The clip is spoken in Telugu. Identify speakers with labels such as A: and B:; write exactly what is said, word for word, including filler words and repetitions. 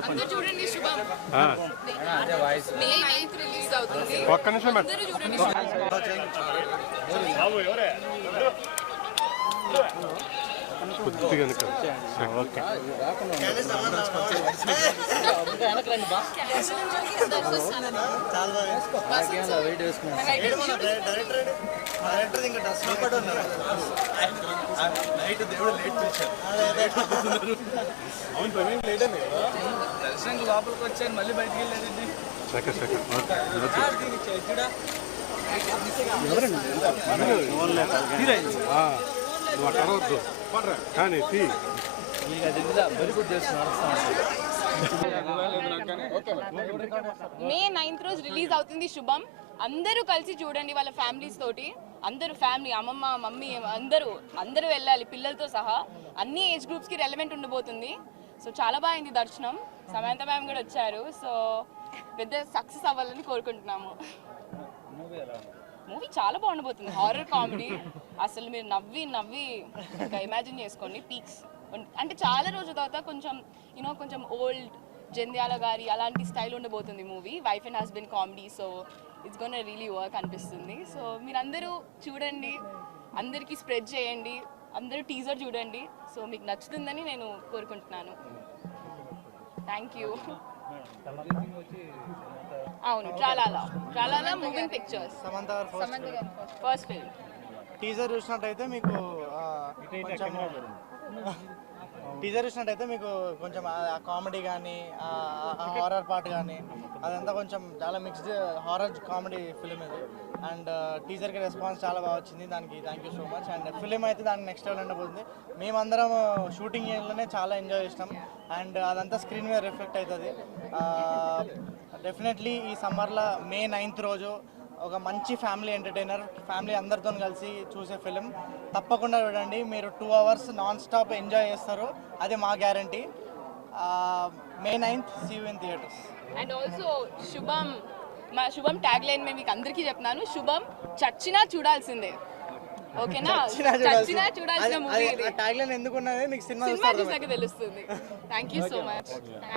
A: చెప్పండి.
B: చూడండి శుభం మే నైన్త్ రిలీజ్ అవుతుంది.
A: ఒక్క నిమిషం
B: అందరూ చూడండి.
A: కొద్దిగా ఓకే
C: దర్శనం లోపలికి వచ్చాను మళ్ళీ బయటికి వెళ్ళానండి.
A: సెకండ్ సెకండ్ నువ్వు అక్కడ అరవద్దు కానీ తీ
B: మే నైన్త్ రోజు రిలీజ్ అవుతుంది శుభం. అందరూ కలిసి చూడండి వాళ్ళ ఫ్యామిలీస్ తోటి. అందరూ ఫ్యామిలీ అమ్మమ్మ మమ్మీ అందరూ అందరూ వెళ్ళాలి పిల్లలతో సహా. అన్ని ఏజ్ గ్రూప్స్కి రెలవెంట్ ఉండబోతుంది. సో చాలా బాగుంది దర్శనం. సమంత మ్యామ్ కూడా వచ్చారు. సో పెద్ద సక్సెస్ అవ్వాలని కోరుకుంటున్నాము. మూవీ చాలా బాగుండబోతుంది. Horror comedy. అసలు మీరు నవ్వి నవ్వి ఇంకా ఇమాజిన్ చేసుకోండి పీక్స్. అంటే చాలా రోజుల తర్వాత కొంచెం యూనో కొంచెం ఓల్డ్ జంధ్యాల గారి అలాంటి స్టైల్ ఉండబోతుంది movie. Wife and husband comedy. So it's gonna really work అనిపిస్తుంది. సో మీరందరూ చూడండి, అందరికీ స్ప్రెడ్ చేయండి, అందరూ టీజర్ చూడండి. సో మీకు నచ్చుతుందని నేను కోరుకుంటున్నాను. Thank you. అవును, Tralala Tralala moving pictures
D: Samantha గారు
B: ఫస్ట్ ఫిల్మ్.
D: టీజర్ చూసినట్టయితే మీకు కొంచెం టీజర్ చూసినట్టయితే మీకు కొంచెం ఆ కామెడీ కానీ హారర్ పార్ట్ కానీ అదంతా కొంచెం చాలా మిక్స్డ్ హారర్ కామెడీ ఫిలిం ఇది. అండ్ టీజర్కి రెస్పాన్స్ చాలా బాగా వచ్చింది. దానికి thank you so much. And film అయితే దానికి నెక్స్ట్ లెవెల్ ఉండబోతుంది. మేమందరం షూటింగ్ చేయడంలోనే చాలా ఎంజాయ్ చేసినాం. అండ్ అదంతా స్క్రీన్ మీద రిఫ్లెక్ట్ అవుతుంది. డెఫినెట్లీ ఈ సమ్మర్లో మే నైన్త్ రోజు ఒక మంచి ఫ్యామిలీ ఎంటర్టైనర్, ఫ్యామిలీ అందరితో కలిసి చూసే ఫిలిం తప్పకుండా చూడండి. మీరు two hours non stop enjoy చేస్తారు, అదే మా guarantee. May ninth see you in theatres.
B: And also Shubham, మా శుభం ట్యాగ్ లైన్ మేము మీకు అందరికీ చెప్తున్నాను. శుభం చచ్చినా చూడాల్సిందే. ఓకేనా? చచ్చినా చూడాల్సిన మూవీ.
D: ట్యాగ్ లైన్ ఎందుకున్నది మీకు సినిమా
B: సినిమా చూసాక తెలుస్తుంది. Thank you so much.